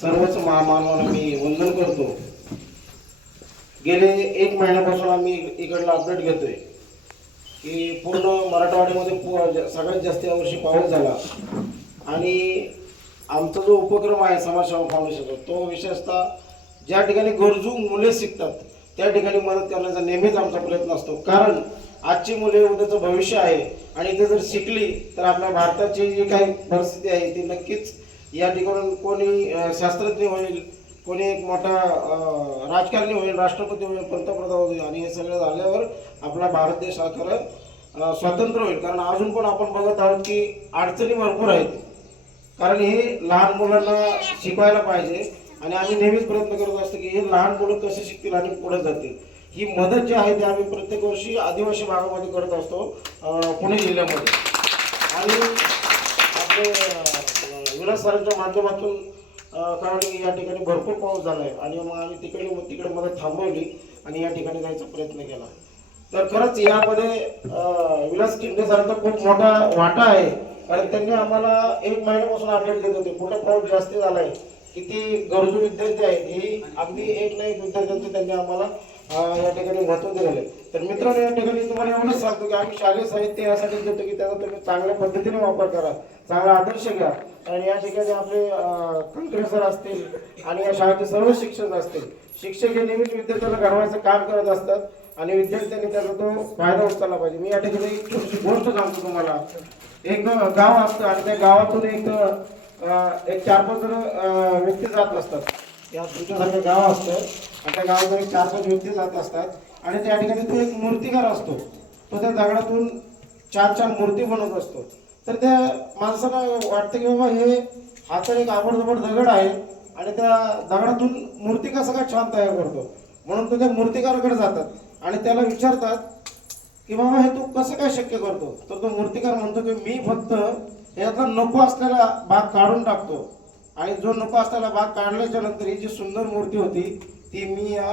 सर्वच महामानवांना मी वंदन करतो. गेले एक महिन्यापासून आम्ही इकडला अपडेट घेतोय की पूर्ण मराठवाड्यामध्ये सगळ्यात जास्त यावर्षी पाऊस झाला. आणि आमचा जो उपक्रम आहे समाजसेवा फाउंडेशनचा तो विशेषतः ज्या ठिकाणी गरजू मुले शिकतात त्या ठिकाणी मदत करण्याचा नेहमीच आमचा प्रयत्न असतो. कारण आजची मुले उद्याचं भविष्य आहे आणि इथे जर शिकली तर आपल्या भारताची जी काही परिस्थिती आहे ती नक्कीच या ठिकाणून कोणी शास्त्रज्ञ होईल कोणी एक मोठा राजकारणी होईल राष्ट्रपती होईल पंतप्रधान होईल आणि हे सगळं झाल्यावर आपला भारत देश हा खरं स्वतंत्र होईल. कारण अजून पण आपण बघत आहोत की अडचणी भरपूर आहेत. कारण हे लहान मुलांना शिकवायला पाहिजे. आणि आम्ही नेहमीच प्रयत्न करत असतो की हे लहान मुलं कसे शिकतील आणि पुढे जातील. ही मदत जी आहे ती आम्ही प्रत्येक वर्षी आदिवासी भागामध्ये करत असतो पुणे जिल्ह्यामध्ये. आणि आपले अं, सरांच्या माध्यमातून कारण की या ठिकाणी भरपूर पाऊस झाला आहे आणि मग आम्ही तिकडे तिकडे मध्ये थांबवली आणि या ठिकाणी जायचा प्रयत्न केला. तर खरंच यामध्ये विलास किंडे सरांचा खूप मोठा वाटा आहे. कारण त्यांनी आम्हाला एक महिन्यापासून अपडेट देत होते. कुठे पाऊस जास्त झालाय किती गरजू विद्यार्थी आहेत ही अगदी एक ना एक विद्यार्थ्यांचं त्यांनी आम्हाला या ठिकाणी महत्त्व दिलेलं आहे. तर मित्रांनो या ठिकाणी तुम्हाला एवढंच सांगतो की आम्ही शालेय साहित्य यासाठी देतो की त्याचा तुम्ही चांगल्या पद्धतीने वापर करा चांगला आदर्श घ्या. आणि या ठिकाणी आपले कंत्रे सर असतील आणि या शाळेचे सर्व शिक्षक असतील. शिक्षक हे नेहमीच विद्यार्थ्याला घडवायचं काम करत असतात आणि विद्यार्थ्यांनी त्याचा तो फायदा उचलला पाहिजे. मी या ठिकाणी एक छोटीशी गोष्ट सांगतो तुम्हाला. एक गाव असतं आणि त्या गावातून एक एक चार पाच जण व्यक्ती जात असतात या तुमच्यासारखं गाव असतं. आणि त्या गावातून एक चार पाच व्यक्ती जात असतात. आणि त्या ठिकाणी तो एक मूर्तिकार असतो. तो त्या दगडातून छान छान मूर्ती बनवत असतो. तर त्या माणसाला वाटतं की बाबा हे हा तर एक आवडजबड दगड आहे आणि त्या दगडातून मूर्ती कसं काय छान तयार करतो? म्हणून तो त्या मूर्तिकाराकडे जातात आणि त्याला विचारतात की बाबा हे तू कसं काय शक्य करतो? तर तो मूर्तिकार म्हणतो की मी फक्त यातला नको असलेला भाग काढून टाकतो. आणि जो नको असताना भाग काढल्याच्या नंतर ही जी सुंदर मूर्ती होती ती मी या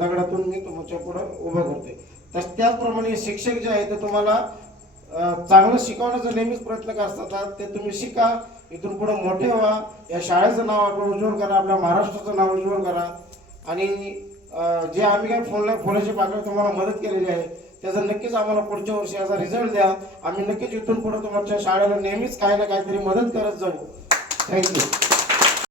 दगडातून मी तुमच्या पुढं उभं करते तर त्याचप्रमाणे शिक्षक जे आहे ते तुम्हाला चांगलं शिकवण्याचा नेहमीच प्रयत्न करतात. ते तुम्ही शिका इथून पुढे मोठे व्हा. या शाळेचं नाव आपण उज्ज्वल करा आपल्या महाराष्ट्राचं नाव उज्ज्वल करा. आणि जे आम्ही काय फोनला फोनाची पाकळी तुम्हाला मदत केलेली आहे त्याचा नक्कीच आम्हाला पुढच्या वर्षी याचा रिझल्ट द्या. आम्ही नक्कीच इथून पुढे तुमच्या शाळेला नेहमीच काही ना काहीतरी मदत करत जाऊ. थँक्यू